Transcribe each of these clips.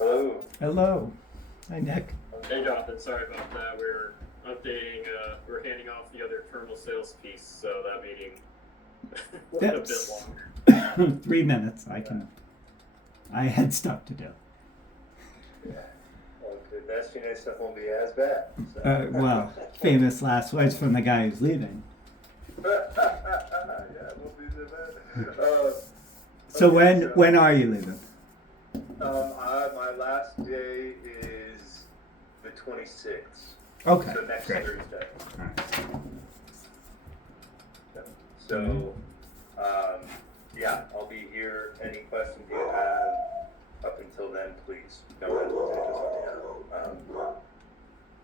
Hello. Hello. Hi, Nick. Hey, Jonathan. Sorry about that. We were updating. We're handing off the other terminal sales piece, so that meeting went a bit That's longer. 3 minutes. I had stuff to do. Yeah. Well, the SG&A stuff won't be as bad. So. Well, famous last words from the guy who's leaving. Yeah, it won't be so bad. So Okay, when are you leaving? My last day is the 26th. Okay, So next great. Thursday. All right. So, yeah, I'll be here. Any questions you have up until then, please don't hesitate to just let me know.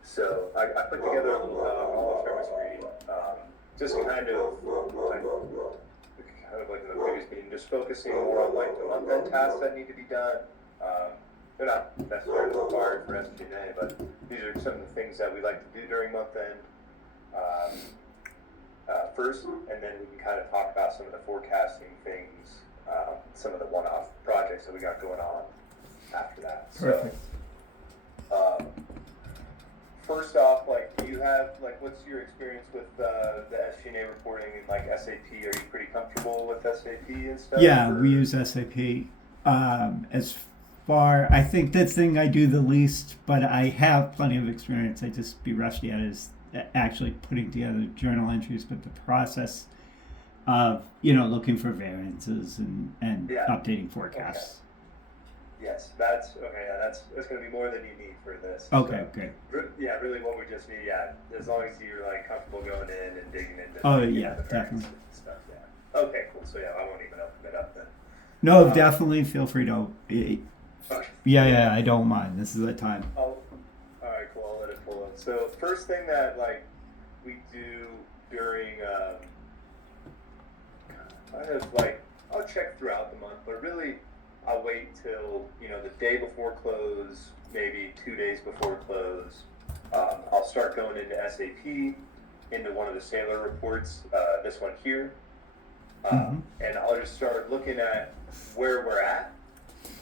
So I put together a little doc. I'll share my screen. Just kind of like in the previous meeting, just focusing more on like the month-end tasks that need to be done. They're not necessarily required for SG&A, but these are some of the things that we like to do during month-end. First, and then we can kind of talk about some of the forecasting things, some of the one-off projects that we got going on after that. Perfect. So, first off, like, do you have, like, what's your experience with the SG&A reporting and, like, SAP? Are you pretty comfortable with SAP and stuff? Yeah, or? we use SAP. As far, I think the thing I do the least, but I have plenty of experience. I just be rusty at it, is actually putting together journal entries, but the process of looking for variances and Yeah. updating forecasts. Yes, that's okay. Yeah, that's going to be more than you need for this. Okay, So, great. yeah, really, what we just need, yeah, as long as you're like comfortable going in and digging into. Oh, like, yeah, the variances definitely. and stuff. Yeah. Okay, cool. So yeah, I won't even open it up then. No, definitely feel free to. Okay. Yeah, I don't mind. This is the time. All right, cool. I'll let it pull up. So first thing that like we do during kind of like I'll check throughout the month, but really I'll wait till the day before close, maybe 2 days before close. I'll start going into SAP, into one of the Sailor reports, this one here, and I'll just start looking at where we're at.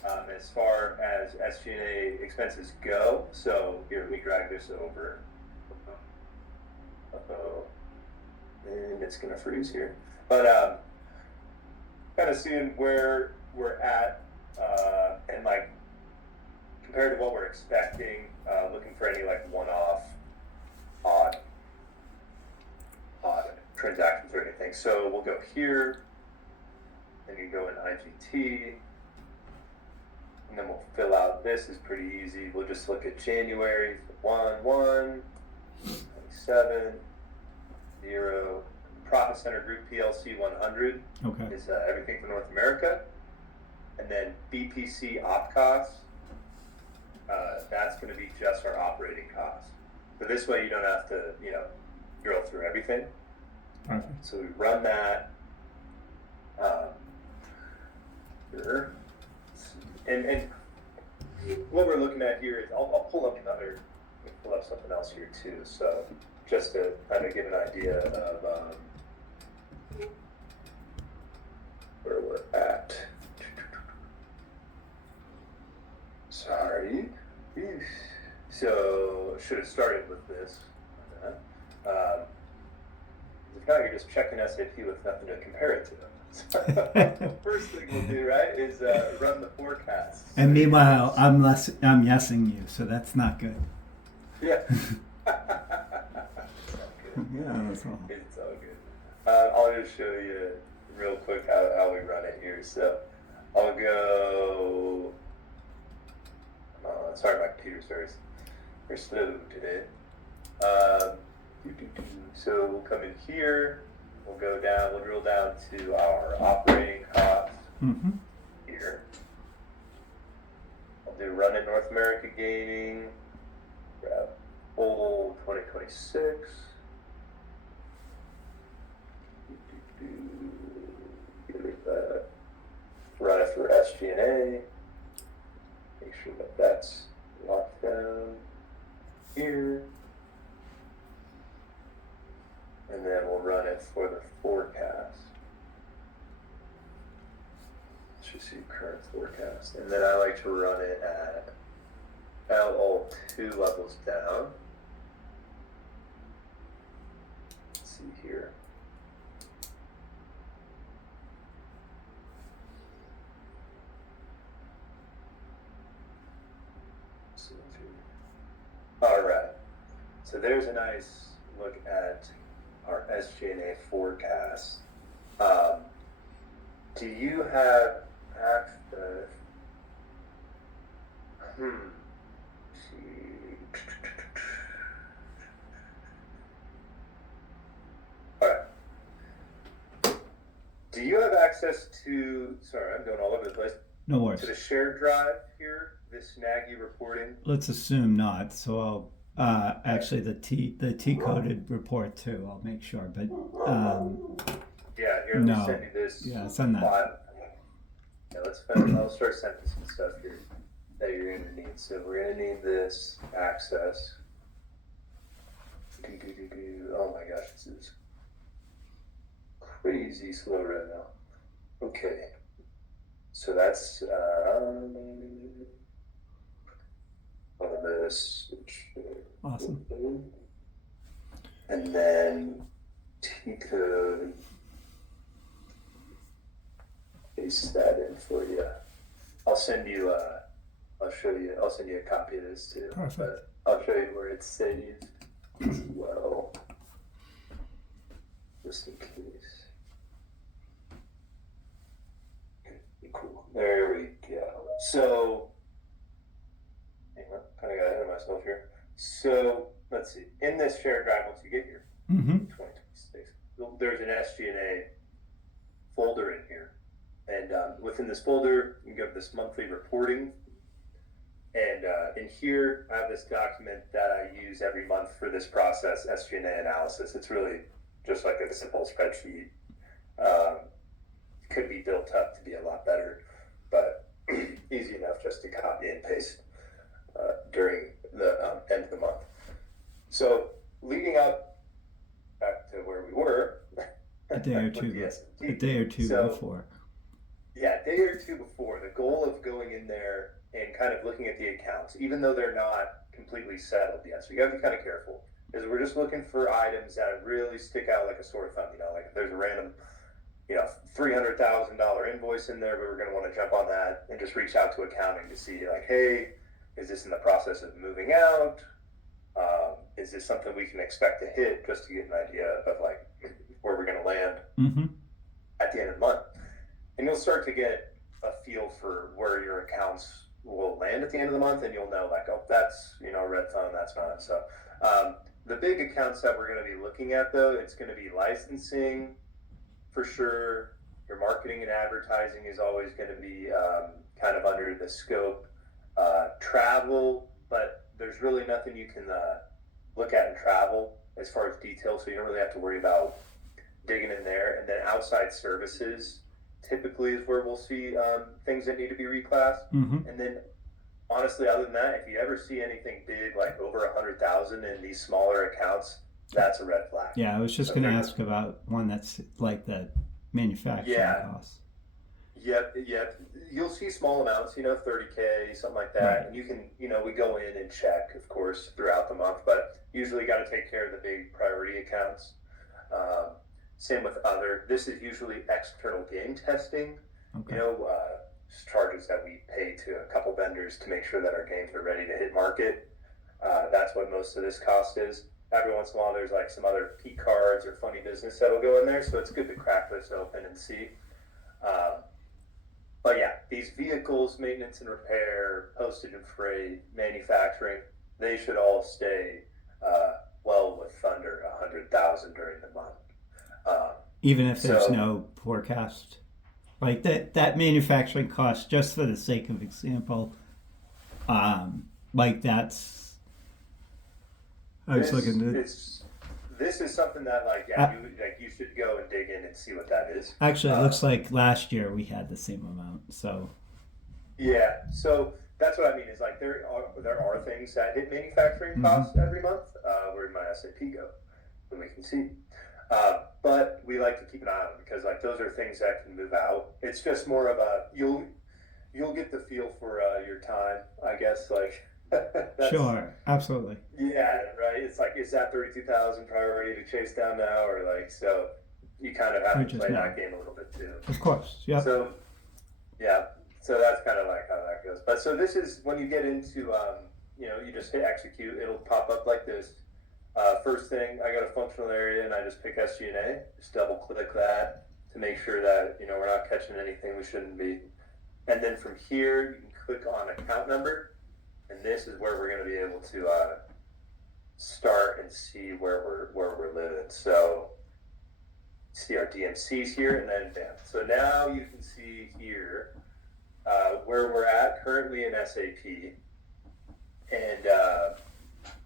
As far as SG&A expenses go, so here, let me drag this over. And it's gonna freeze here. But kind of seeing where we're at, and like compared to what we're expecting, looking for any like one-off odd transactions or anything. So we'll go here, and you go in IGT. And then we'll fill out, this is pretty easy. We'll just look at January, 1/1, 27, 0. Profit Center Group PLC 100 is everything for North America. And then BPC op costs, that's going to be just our operating costs. So this way you don't have to, drill through everything. Perfect. So we run that. Here. And what we're looking at here is, I'll pull up something else here too. So just to kind of get an idea of where we're at. Sorry. So should have started with this. You're just checking SAP with nothing to compare it to. First thing we'll do, right, is run the forecast. And meanwhile, I'm yesing you, so that's not good. Yeah. Yeah, that's all. It's all good. I'll just show you real quick how we run it here. So I'll go. Sorry, my computer's very slow today. So we'll come in here. We'll go down. We'll drill down to our operating costs here. I'll do run in North America Gaming. Grab full 2026. Run it for SG&A. Make sure that that's locked down here. And then we'll run it for the forecast. Let's just see current forecast. And then I like to run it at LO2 levels down. see here. All right. So there's a nice look at our SG&A forecast. Do you have access? See. All right. Do you have access to? Sorry, I'm going all over the place. No worries. To the shared drive here, this Nagy reporting. Let's assume not. So I'll actually the T coded report too. I'll make sure. But Yeah, here, no. let me send you this. Yeah, send that. File. Yeah, I'll start sending some stuff here that you're gonna need. So we're gonna need this access. Oh my gosh, this is crazy slow right now. Okay. So that's all of this. Awesome. And then T code. Paste that in for you. I'll send you. I'll send you a copy of this too. Perfect. But I'll show you where it's saved as well, just in case. Okay, cool. There we go. So, hang on, kind of got ahead of myself here. So let's see. In this shared drive, once you get here, 2026, there's an SG&A folder in here. And within this folder, you can go to this monthly reporting. And in here, I have this document that I use every month for this process, SG&A analysis. It's really just like a simple spreadsheet. Could be built up to be a lot better, but easy enough just to copy and paste during the end of the month. So leading up back to where we were, a day or two before. Yeah, a day or two before. The goal of going in there and kind of looking at the accounts, even though they're not completely settled yet, so you got to be kind of careful, is we're just looking for items that really stick out like a sore thumb. Like if there's a random, $300,000 invoice in there, but we're going to want to jump on that and just reach out to accounting to see, like, hey, is this in the process of moving out? Is this something we can expect to hit, just to get an idea of like where we're going to land at the end of the month? And you'll start to get a feel for where your accounts will land at the end of the month, and you'll know like, oh, that's red phone, that's not. So the big accounts that we're going to be looking at, though, it's going to be licensing for sure. Your marketing and advertising is always going to be kind of under the scope. Travel, but there's really nothing you can look at in travel as far as detail, so you don't really have to worry about digging in there. And then outside services typically is where we'll see things that need to be reclassed. And then honestly, other than that, if you ever see anything big like over 100,000 in these smaller accounts, that's a red flag. Yeah, I was just going to ask about one that's like the manufacturing costs. Yep. You'll see small amounts, 30K, something like that. Right. And you can, we go in and check, of course, throughout the month, but usually got to take care of the big priority accounts. Same with this is usually external game testing, charges that we pay to a couple vendors to make sure that our games are ready to hit market. That's what most of this cost is. Every once in a while, there's like some other P cards or funny business that'll go in there, so it's good to crack this open and see. But yeah, these vehicles, maintenance and repair, postage and freight, manufacturing, they should all stay well with under 100,000 during the month. Even if there's no forecast, like that manufacturing cost, just for the sake of example, like that's. I was looking at this is something that you should go and dig in and see what that is. Actually, it looks like last year we had the same amount. So. Yeah, so that's what I mean. Is like there are things that hit manufacturing costs every month. Where my SAP go, and we can see. But we like to keep an eye on them because like those are things that can move out. It's just more of a you'll get the feel for your time, I guess. Like sure, absolutely. Yeah, right. it's like, is that 32,000 priority to chase down now, or like, so you kind of have Which to is play not. that game a little bit too. Of course. Yep. So, yeah, so that's kind of like how that goes. But so this is when you get into, you just hit execute, it'll pop up like this. First thing, I got a functional area and I just pick SG&A, just double click that to make sure that, we're not catching anything we shouldn't be. And then from here, you can click on account number, and this is where we're going to be able to start and see where we're living. So see our DMCs here, and then bam. So now you can see here where we're at currently in SAP. And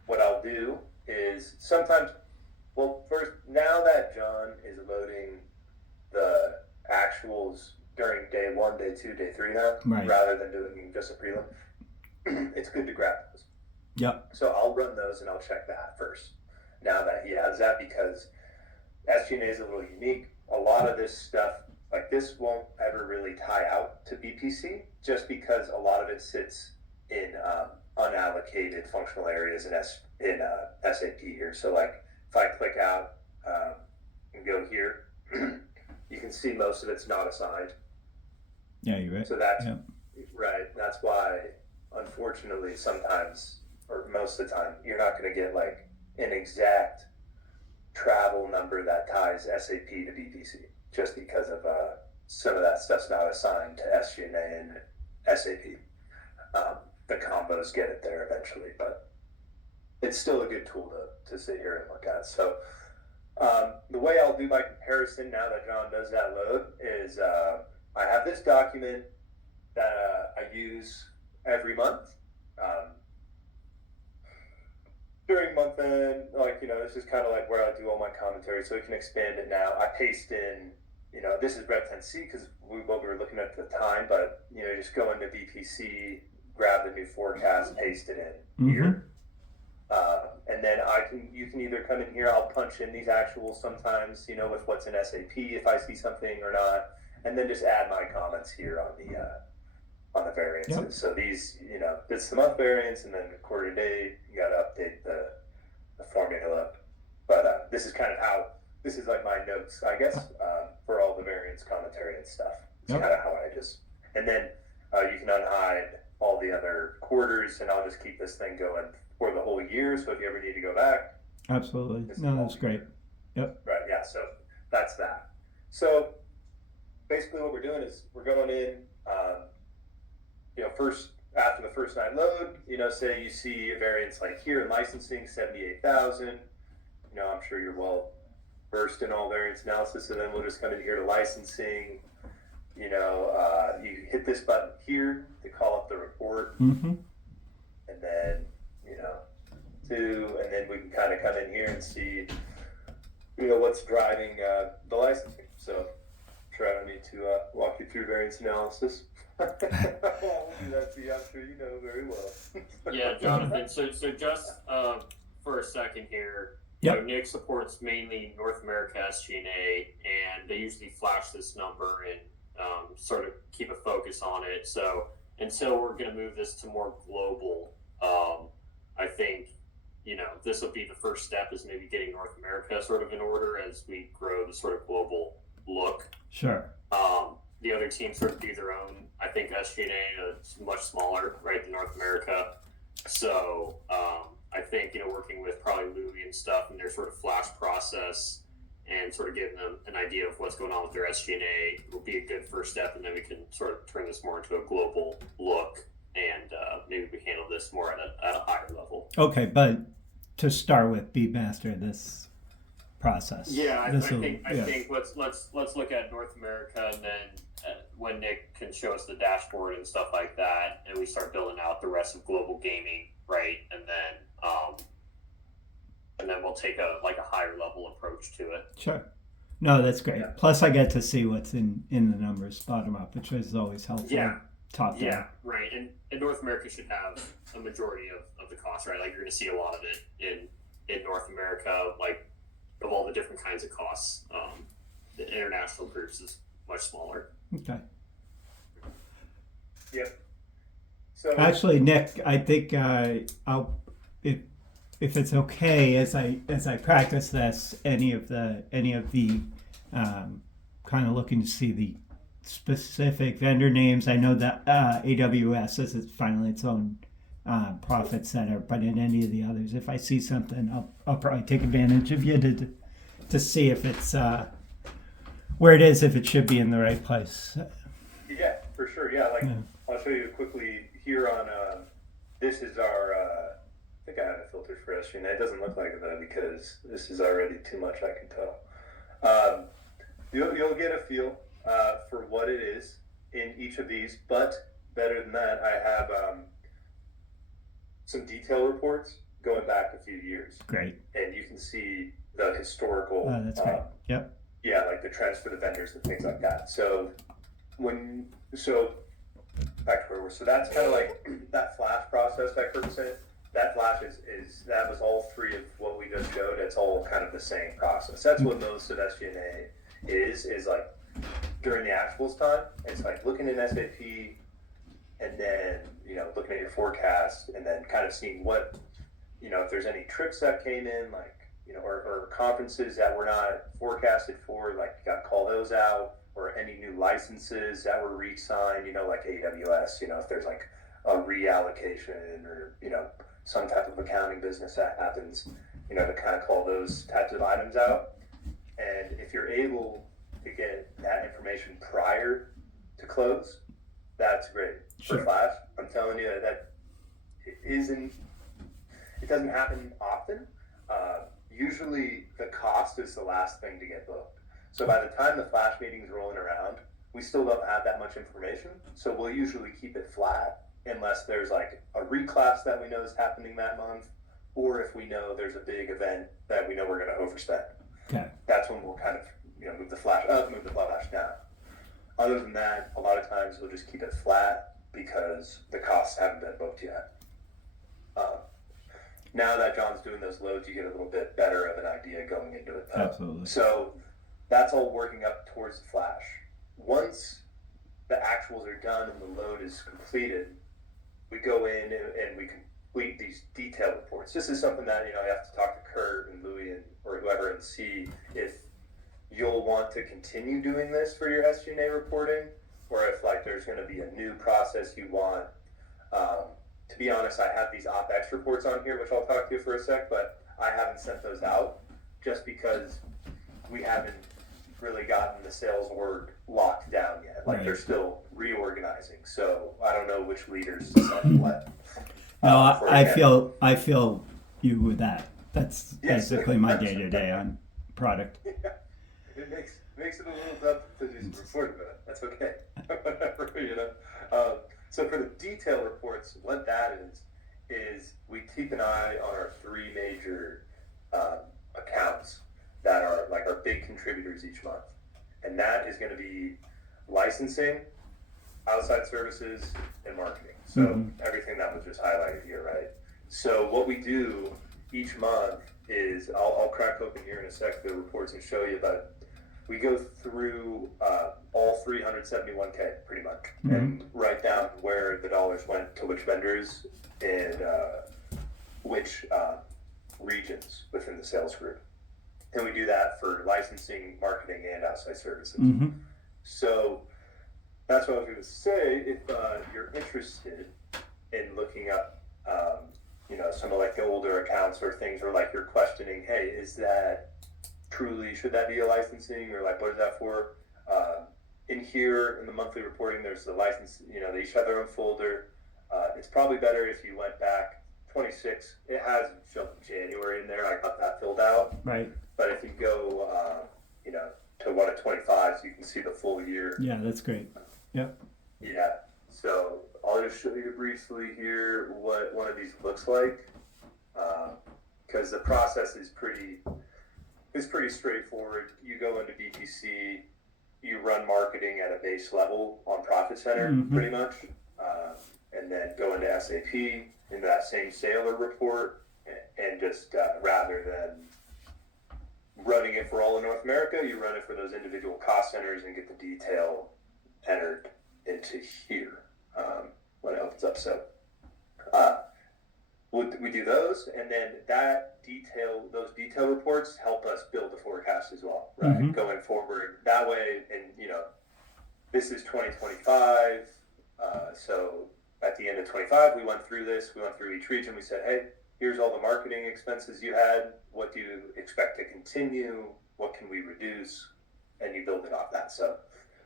what I'll do is sometimes, well, first, now that John is loading the actuals during day 1, day 2, day 3 now, Right. rather than doing just a prelim, it's good to grab those. Yep. So I'll run those and I'll check that first. Now that he has that, because SG&A is a little unique. A lot of this stuff, like this, won't ever really tie out to BPC, just because a lot of it sits in unallocated functional areas in SAP here. So like if I click out and go here, you can see most of it's not assigned. Yeah, you're right. So that's Yep. right. That's why, unfortunately, sometimes or most of the time, you're not going to get like an exact travel number that ties SAP to BPC, just because of some of that stuff's not assigned to SG&A and SAP. The combos get it there eventually, but it's still a good tool to sit here and look at. So the way I'll do my comparison now that John does that load is I have this document that I use every month. During month end, this is kind of like where I do all my commentary, so we can expand it now. I paste in, this is Rev 10C because what we were looking at the time, but, just go into BPC, grab the new forecast, paste it in here. And then you can either come in here, I'll punch in these actuals sometimes, with what's in SAP, if I see something or not, and then just add my comments here on the variances. Yep. So these, this is the month variance, and then the quarter to date, you got to update the formula. But this is kind of how, this is like my notes, I guess, for all the variance commentary and stuff. It's kind of how I just, and then you can unhide all the other quarters, and I'll just keep this thing going for the whole year. So if you ever need to go back. Absolutely. No, that's great. Yep. Right. Yeah. So that's that. So basically what we're doing is we're going in, first after the first night load, say you see a variance like here in licensing, 78,000, I'm sure you're well versed in all variance analysis. And then we'll just come in here to licensing, you hit this button here to call up the report. And then, and then we can kind of come in here and see, what's driving the licensing. So try to need to walk you through variance analysis. I'm sure you know very well. Yeah, Jonathan. So just for a second here, Nick supports mainly North America SG&A, and they usually flash this number and sort of keep a focus on it. So until we're going to move this to more global, I think this will be the first step, is maybe getting North America sort of in order as we grow the sort of global look. Sure. The other teams sort of do their own. I think SG&A is much smaller, right, than North America. So I think, working with probably Louis and stuff and their sort of flash process and sort of giving them an idea of what's going on with their SG&A will be a good first step. And then we can sort of turn this more into a global look, and maybe we handle this more at a higher level. Okay, but to start with, be master of this process. Yeah, I think let's look at North America, and then when Nick can show us the dashboard and stuff like that, and we start building out the rest of global gaming, right? And then we'll take a higher level approach to it. Sure. No, that's great. Yeah. Plus, I get to see what's in the numbers bottom up, which is always helpful. Yeah. Top down. Yeah, right. And North America should have a majority of the cost, right? Like, you're going to see a lot of it in North America, like, of all the different kinds of costs. The international groups is much smaller. Okay. Yep. So actually, Nick, I think if it's okay, as I practice this, any of the kind of looking to see the specific vendor names. I know that AWS is finally its own profit center, but in any of the others, if I see something, I'll probably take advantage of you to see if it's where it is, if it should be in the right place. Yeah, for sure. Yeah, like Yeah. I'll show you quickly here on. This is our. I think I have it filtered for SG, and it doesn't look like it though because this is already too much. I can tell. You'll get a feel for what it is in each of these, but better than that, I have some detail reports going back a few years, Great. and you can see the historical. That's great. Yep. Yeah, like the trends for the vendors and things like that. So back to where we're. So that's kind of like that flash process that Kurt said. That flash is that was all three of what we just showed. It's all kind of the same process. That's what most of SG&A is like during the actuals time. It's like looking in SAP and then looking at your forecast and then kind of seeing what if there's any trips that came in like or conferences that were not forecasted for, like you got to call those out, or any new licenses that were re-signed, like AWS, if there's like a reallocation or some type of accounting business that happens, to kind of call those types of items out. And if you're able to get that information prior to close, that's great. Sure. For Flash, I'm telling you that it doesn't happen often. Usually the cost is the last thing to get booked. So by the time the Flash meeting's rolling around, we still don't have that much information. So we'll usually keep it flat unless there's like a reclass that we know is happening that month, or if we know there's a big event that we know we're going to overspend. Okay. That's when we'll kind of move the Flash up, move the Flash down. Other than that, a lot of times we'll just keep it flat because the costs haven't been booked yet. Now that John's doing those loads, you get a little bit better of an idea going into it. Absolutely. So that's all working up towards the Flash. Once the actuals are done and the load is completed, we go in and we complete these detailed reports. This is something that you have to talk to Kurt and Louis or whoever and see if you'll want to continue doing this for your SG&A reporting, or if like there's going to be a new process you want. To be honest, I have these OpEx reports on here, which I'll talk to you for a sec, but I haven't sent those out just because we haven't really gotten the sales org locked down yet. Like they're still reorganizing, so I don't know which leaders to send what. No, I feel you with that. That's basically my day-to-day on product. Yeah. It makes it a little tough to do some reporting, but that's okay. Whatever, So for the detail reports, what that is we keep an eye on our three major accounts that are like our big contributors each month. And that is going to be licensing, outside services, and marketing. So everything that was just highlighted here, right? So what we do each month is, I'll crack open here in a sec the reports and show you, but we go through all 371K pretty much and write down where the dollars went to which vendors and which regions within the sales group. And we do that for licensing, marketing, and outside services. So that's what I was going to say. If you're interested in looking up, some of like the older accounts or things, or like you're questioning, hey, is that truly, should that be a licensing, or like what is that for? In here in the monthly reporting, there's the license. They each have their own folder. It's probably better if you went back 26. It has shown January in there. I got that filled out. Right. But if you go, to one of 25, so you can see the full year. Yeah, that's great. Yep. Yeah. So I'll just show you briefly here what one of these looks like, because the process is pretty straightforward. You go into BPC, you run marketing at a base level on Profit Center, pretty much, and then go into SAP into that same Sailor report, and just rather than running it for all of North America, you run it for those individual cost centers and get the detail entered into here when it opens up. So we do those, and then those detail reports help us build the forecast as well, right? Mhm. Going forward that way, and this is 2025. So at the end of 25, we went through each region. We said, hey, here's all the marketing expenses you had. What do you expect to continue? What can we reduce? And you build it off that. So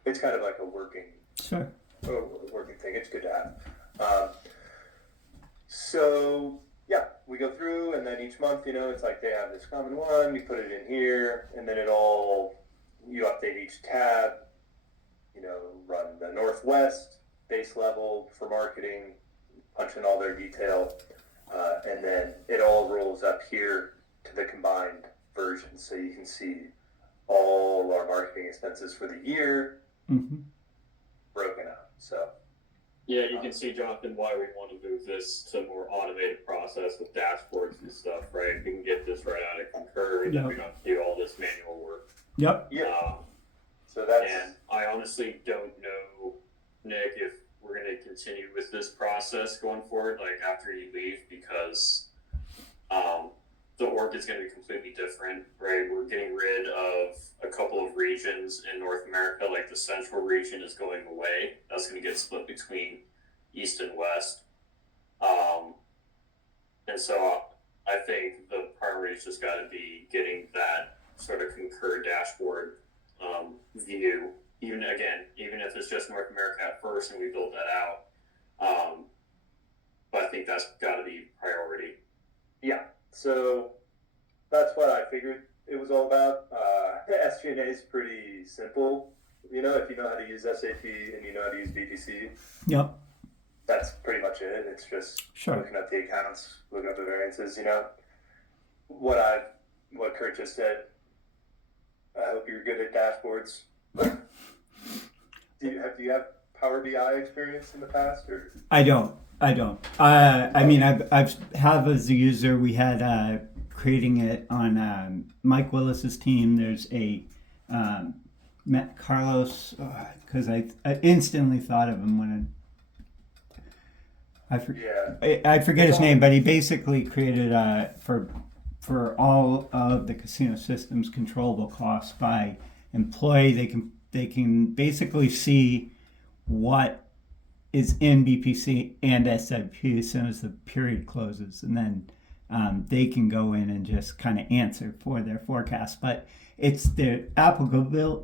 it's kind of like a working Sure. thing. It's good to have. So yeah, we go through, and then each month, it's like they have this common one. You put it in here, and then you update each tab. Run the Northwest base level for marketing, punch in all their detail, and then it all rolls up here to the combined version, so you can see all our marketing expenses for the year Mm-hmm. broken out. So Yeah, you can see, Jonathan, why we want to move this to a more automated process with dashboards and stuff, right? We can get this right out of Concur, and then we don't have to do all this manual work. Yep. yeah, so that's And I honestly don't know, Nick, if we're going to continue with this process going forward, like after you leave, because the org is going to be completely different, right? We're getting rid of a couple of regions in North America, like the central region is going away. That's going to get split between East and West. And so I think the priority's just got to be getting that sort of Concur dashboard view, even if it's just North America at first and we build that out. But I think that's got to be priority. Yeah, so that's what I figured it was all about. SG&A is pretty simple. If you know how to use SAP and you know how to use BPC, Yep. that's pretty much it. It's just Sure. looking up the accounts, looking up the variances. What Kurt just said. I hope you're good at dashboards. Do you have Power BI experience in the past, or? I don't. I mean, I've have as a user. We had creating it on Mike Willis's team. There's a Matt Carlos, because I instantly thought of him when I forget his name, but he basically created for all of the casino systems controllable costs by employee. They can basically see what is in BPC and SIP as soon as the period closes, and then they can go in and just kind of answer for their forecast. But it's the applicability.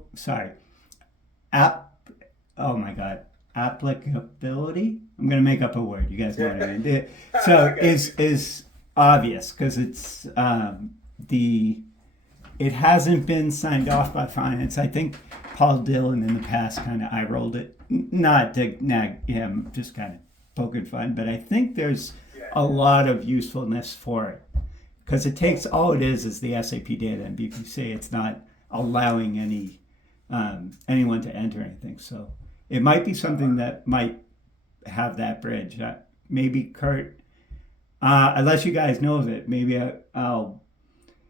I'm gonna make up a word. You guys know what I mean. So is obvious because it's it hasn't been signed off by finance. I think Paul Dillon in the past kind of eye rolled it, not to nag him, just kind of poking fun. But I think there's a lot of usefulness for it because it takes all it is the SAP data and BPC. It's not allowing anyone to enter anything. So it might be something that might have that bridge. Maybe Kurt, unless you guys know of it, maybe I'll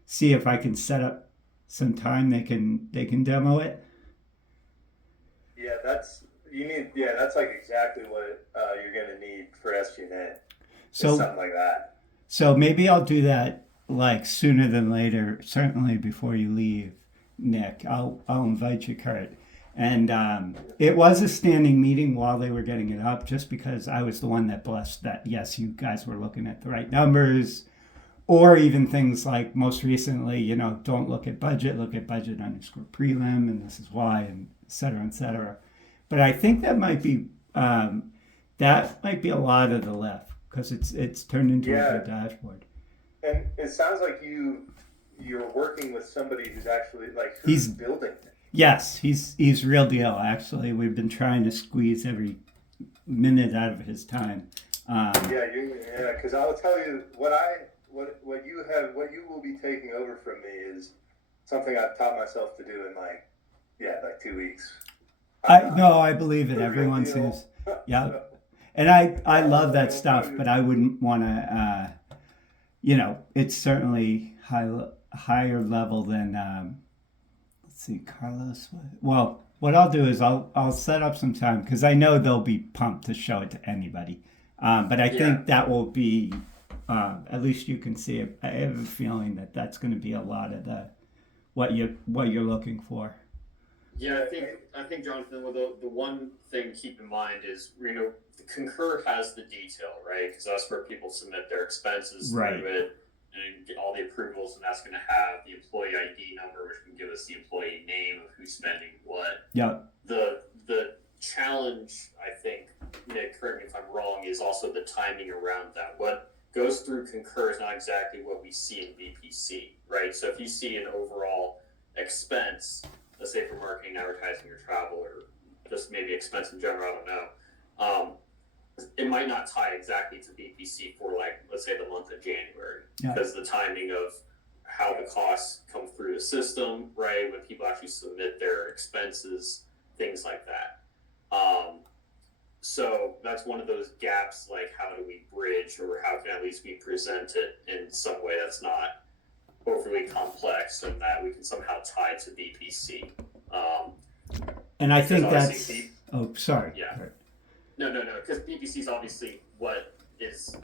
see if I can set up some time they can demo it. Yeah, that's like exactly what you're gonna need for SG&A. So something like that. So maybe I'll do that like sooner than later. Certainly before you leave, Nick. I'll invite you, Kurt. And it was a standing meeting while they were getting it up, just because I was the one that blessed that. Yes, you guys were looking at the right numbers. Or even things like most recently, don't look at budget _prelim, and this is why, and et cetera, et cetera. But I think that might be a lot of the left because it's turned into a good dashboard. And it sounds like you're working with somebody who's actually who's building it. Yes, he's real deal. Actually, we've been trying to squeeze every minute out of his time. Because I'll tell you what you will be taking over from me is something I've taught myself to do in 2 weeks. I believe it. Everyone seems, yeah. And I love that stuff, but I wouldn't want to, it's certainly higher level than, let's see, Carlos. Well, what I'll do is I'll set up some time because I know they'll be pumped to show it to anybody. But I think that will be at least you can see it. I have a feeling that that's going to be a lot of what you're looking for. Yeah, I think Jonathan, well, the one thing to keep in mind is, Concur has the detail, right? Because that's where people submit their expenses Right. through it and get all the approvals, and that's going to have the employee ID number, which can give us the employee name of who's spending what. Yeah. The challenge, I think, Nick, correct me if I'm wrong, is also the timing around that. What goes through Concur is not exactly what we see in VPC, right? So if you see an overall expense, let's say for marketing, advertising, or travel, or just maybe expense in general, I don't know. It might not tie exactly to VPC for, like, let's say the month of January, because the timing of how the costs come through the system, right? When people actually submit their expenses, things like that. So that's one of those gaps, like how do we bridge, or how can at least we present it in some way that's not overly complex and that we can somehow tie to VPC. And I think that's. the- Oh, sorry. Yeah. No, because VPC is obviously what is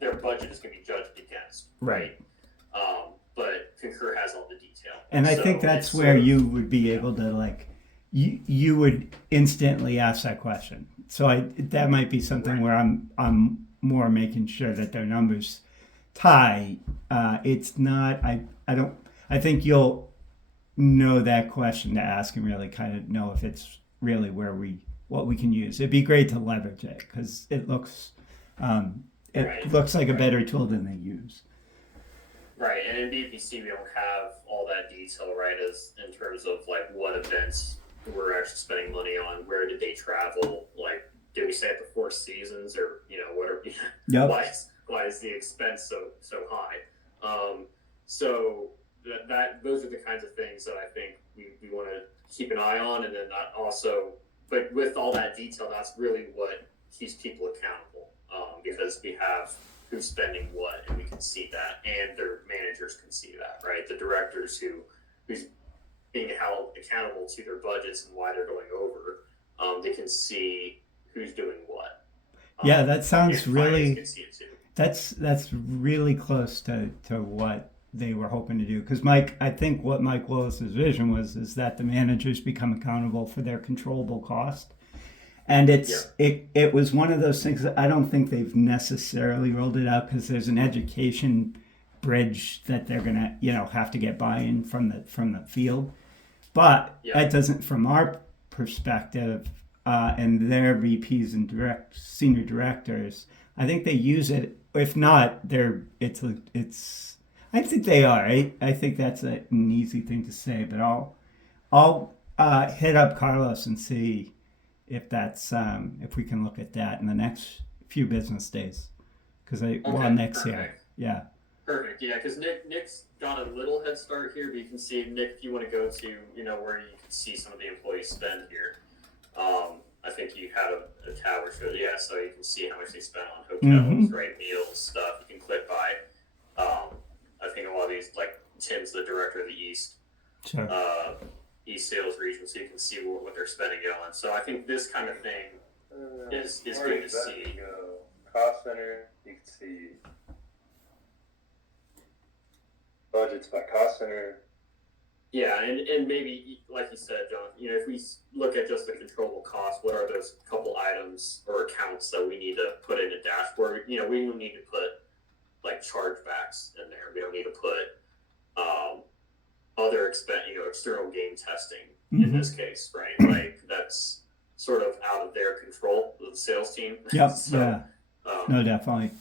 their budget is going to be judged against, Right. But Concur has all the detail, And I So think that's it's where sort of- you would be able to, like, you would instantly ask that question. So that might be something where I'm more making sure that their numbers tie. It's not. I think you'll know that question to ask and really kind of know if it's really what we can use. It'd be great to leverage it because it looks looks like a better tool than they use. Right, and in VPC we don't have all that detail, right? As in terms of like what events we're actually spending money on, where did they travel? Like, did we stay at the Four Seasons, or whatever? Yep. Why is the expense so high? So that those are the kinds of things that I think we want to keep an eye on, and then that also, but with all that detail, that's really what keeps people accountable, because we have who's spending what, and we can see that, and their managers can see that, right? The directors who's being held accountable to their budgets and why they're going over, they can see who's doing what. Yeah, that sounds and really. finance can see it too. That's really close to what they were hoping to do. Because I think what Mike Willis's vision is that the managers become accountable for their controllable cost. And it was one of those things that I don't think they've necessarily rolled it out because there's an education bridge that they're gonna have to get buy-in from the field. But that doesn't, from our perspective, and their VPs and senior directors, I think they use it. If not, it's. I think they are. I think that's an easy thing to say. But I'll hit up Carlos and see if that's if we can look at that in the next few business days. Because next year, yeah. Perfect. Yeah, because Nick's got a little head start here, but you can see, Nick, if you want to go to where you can see some of the employee spend here. I think you had a tab or so. Yeah, so you can see how much they spend on hotels, right, meals, stuff. You can click by. I think a lot of these, like Tim's the director of the East, Sure. East Sales Region, so you can see what they're spending it on. So I think this kind of thing is good to see. Cost center, you can see budgets by cost center. Yeah, and maybe, like you said, John, if we look at just the controllable costs, what are those couple items or accounts that we need to put in a dashboard? We don't need to put like chargebacks in there. We don't need to put other external game testing in this case, right? Like that's sort of out of their control, the sales team. Yep. So, yeah. No, definitely.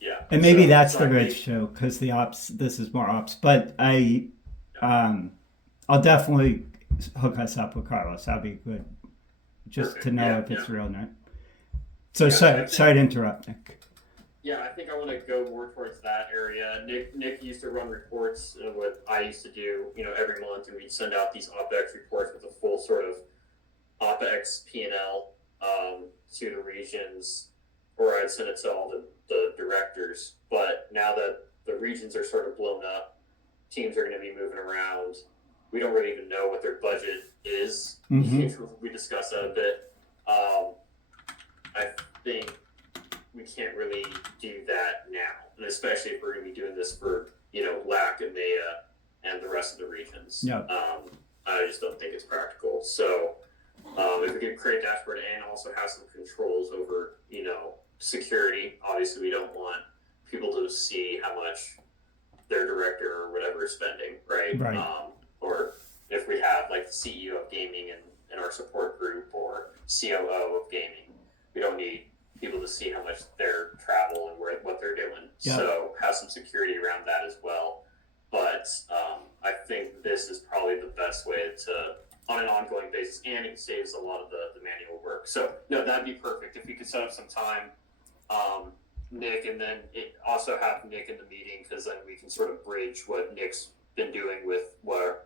Yeah. And maybe So- that's so the I bridge think- show because the ops. This is more ops, but I'll definitely hook us up with Carlos. That'd be good, just Perfect. to know Yeah, if it's yeah. real or not. So Yeah, sorry to interrupt, Nick. Yeah, I think I want to go more towards that area. Nick used to run reports, what I used to do, every month, and we'd send out these OpEx reports with a full sort of OpEx P&L to the regions, or I'd send it to all the directors. But now that the regions are sort of blown up, teams are going to be moving around. We don't really even know what their budget is. We discussed that a bit. I think we can't really do that now, and especially if we're going to be doing this for LAC and Maya and the rest of the regions. Yeah. I just don't think it's practical. So if we could create a dashboard and also have some controls over security, obviously we don't want people to see how much their director or whatever is spending, right? Right. Or if we have like the CEO of gaming in our support group or COO of gaming, we don't need people to see how much their travel and what they're doing. Yeah. So have some security around that as well. But I think this is probably the best way to, on an ongoing basis, and it saves a lot of the manual work. So no, that'd be perfect if we could set up some time, Nick, and then also have Nick in the meeting, because then we can sort of bridge what Nick's been doing with where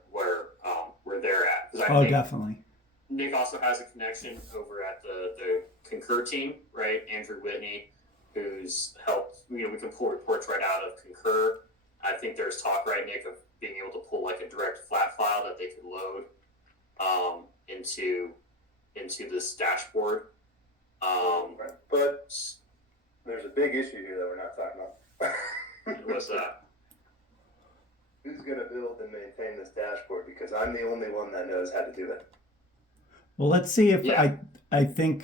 they're at. 'Cause I think definitely. Nick also has a connection over at the Concur team, right? Andrew Whitney, who's helped, we can pull reports right out of Concur. I think there's talk, right, Nick, of being able to pull like a direct flat file that they could load into this dashboard. Right. But there's a big issue here that we're not talking about. What's that? Who's going to build and maintain this dashboard? Because I'm the only one that knows how to do it. Well, let's see if Yeah. I think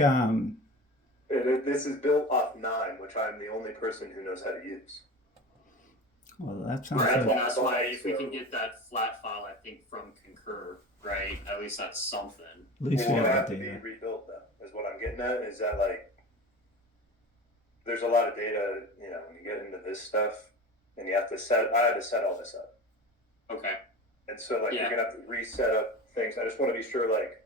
This is built off 9, which I'm the only person who knows how to use. well, that sounds Right, good. and that's why if we can get that flat file, I think from Concur, right? At least that's something. At least It we will have have that to be data. rebuilt, though, is what I'm getting at, is that, like, there's a lot of data, when you get into this stuff, and I had to set all this up. Okay. And so, like, Yeah. you're going to have to reset up things. I just want to be sure, like,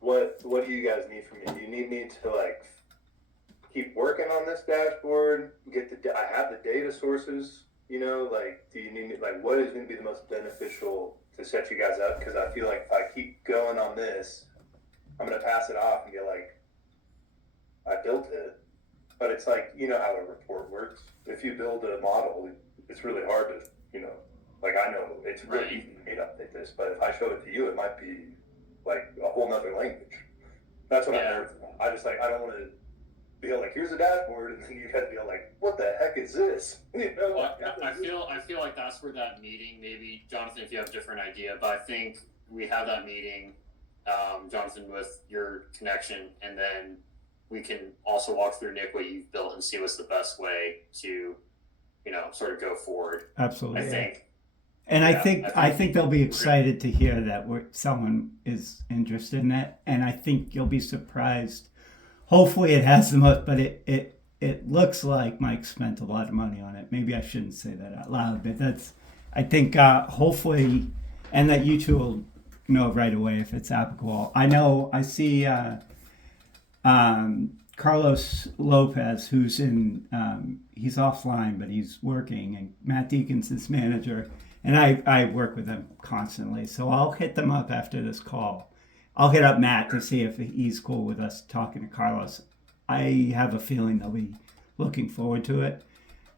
what do you guys need from me? Do you need me to, like, keep working on this dashboard? I have the data sources, like, do you need me, like, what is going to be the most beneficial to set you guys up? Because I feel like if I keep going on this, I'm going to pass it off and be like, I built it. But it's like, how a report works. If you build a model, it's really hard to, like, I know it's really Right. easy for me to update this, but if I show it to you, it might be like a whole nother language. That's what I'm nervous about. I don't want to be like, here's a dashboard, and then you guys be like, what the heck is this? Well, I feel like that's where that meeting, maybe Jonathan, if you have a different idea, but I think we have that meeting, Jonathan, with your connection, and then we can also walk through, Nick, what you've built and see what's the best way to, sort of go forward. Absolutely. I think. And Yeah, I think they'll be excited to hear that someone is interested in that, and I think you'll be surprised. Hopefully, it has the most, but it looks like Mike spent a lot of money on it. Maybe I shouldn't say that out loud, but I think hopefully, and that you two will know right away if it's applicable. I see Carlos Lopez, who's he's offline, but he's working, and Matt Deacon's his manager. And I work with them constantly, so I'll hit them up after this call. I'll hit up Matt to see if he's cool with us talking to Carlos. I have a feeling they'll be looking forward to it.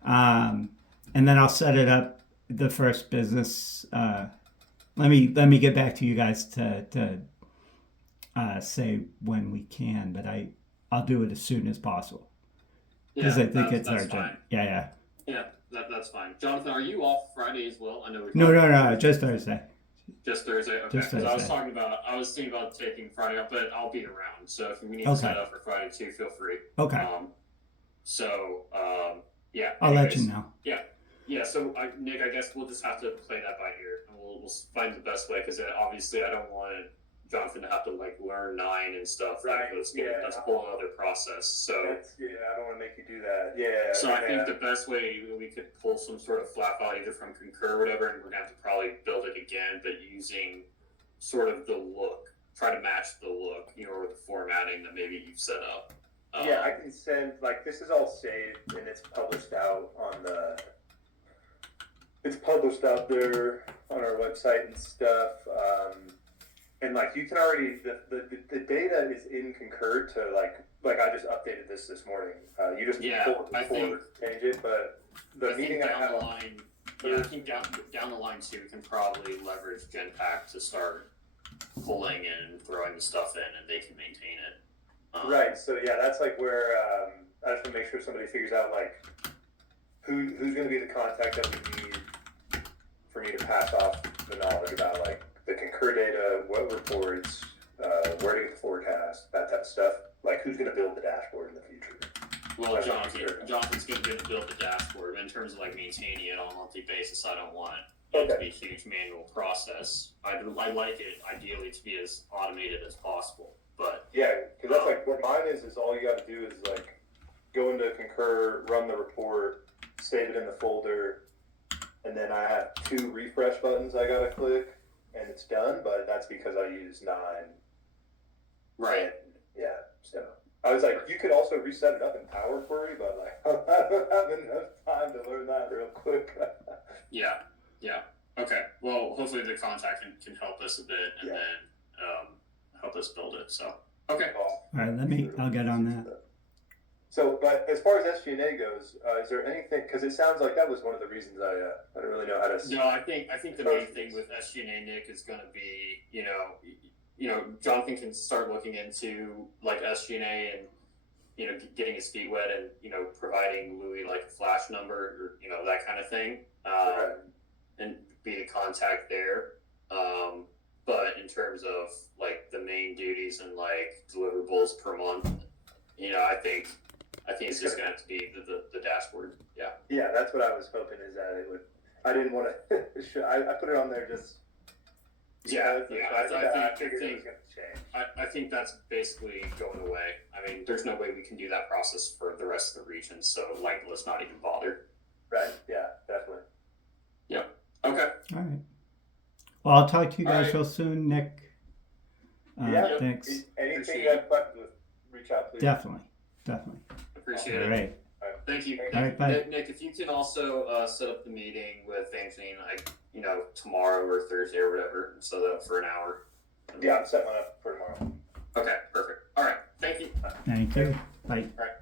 And then I'll set it up, the first business. Let me get back to you guys to say when we can, but I'll do it as soon as possible. Because I think it's urgent. Fine. Yeah. Yeah, that's fine. Jonathan, are you off Friday as well? I know. No, just Thursday. Just Thursday. Okay. Just 'Cause Thursday. I was thinking about taking Friday off, but I'll be around. So if we need to Okay. set up for Friday too, feel free. Okay. Yeah. I'll let anyways, you know. Yeah. So Nick, I guess we'll just have to play that by ear, and we'll find the best way, because obviously I don't want Jonathan to have to like learn 9 and stuff. Right, That's yeah. a whole other process. So. I don't want to make you do that. Yeah. So I think the best way we could pull some sort of flat file either from Concur or whatever, and we're gonna have to probably build it again, but using sort of the look, try to match the look, or the formatting that maybe you've set up. Yeah, I can send, like, this is all saved and it's published out it's published out there on our website and stuff. And like, you can already, the data is in Concur to like I just updated this morning. You just change it, but the meeting I have line, I think down the line too, we can probably leverage Genpact to start pulling and throwing the stuff in, and they can maintain it. Right. So yeah, that's like where I just want to make sure somebody figures out like who's going to be the contact that we need for me to pass off the knowledge about like the Concur data, what reports, where to get the forecast, that type of stuff. Like who's going to build the dashboard in the future? Well, Jonathan's going to build the dashboard. In terms of like maintaining it on a monthly basis, I don't want it to be a huge manual process. I like it ideally to be as automated as possible. But yeah, because that's like what mine is all you got to do is like go into Concur, run the report, save it in the folder, and then I have 2 refresh buttons I got to click, and it's done. But that's because I use 9. Right. And, yeah. So I was like, you could also reset it up in Power Query, but like I don't have enough time to learn that real quick. Yeah. Okay. Well, hopefully the contact can help us a bit, and then help us build it. So okay. All right, I'll get on that. So, but as far as SG&A goes, is there anything? Because it sounds like that was one of the reasons I don't really know how to. No, I think the main thing with SG&A, Nick, is going to be Jonathan can start looking into like SG&A and getting his feet wet and providing Louis like a flash number or that kind of thing, and be the contact there. But in terms of like the main duties and like deliverables per month, I think it's just gonna have to be the dashboard. Yeah. Yeah, that's what I was hoping is that it would. I didn't want to. I put it on there just. I think that's basically going away. I mean, there's no way we can do that process for the rest of the region. So like, let's not even bother. Right. Yeah. Definitely. Yeah. Okay. All right. Well, I'll talk to you guys right. real soon, Nick. Yeah. Thanks. Anything you have questions with, reach out, please. Definitely. Appreciate All it. right. Thank you. All right, bye. Nick, if you can also set up the meeting with Anthony, like tomorrow or Thursday or whatever, set it up for an hour. Yeah, I'm setting one up for tomorrow. Okay, perfect. All right. Thank you. Thank you. Bye. All right.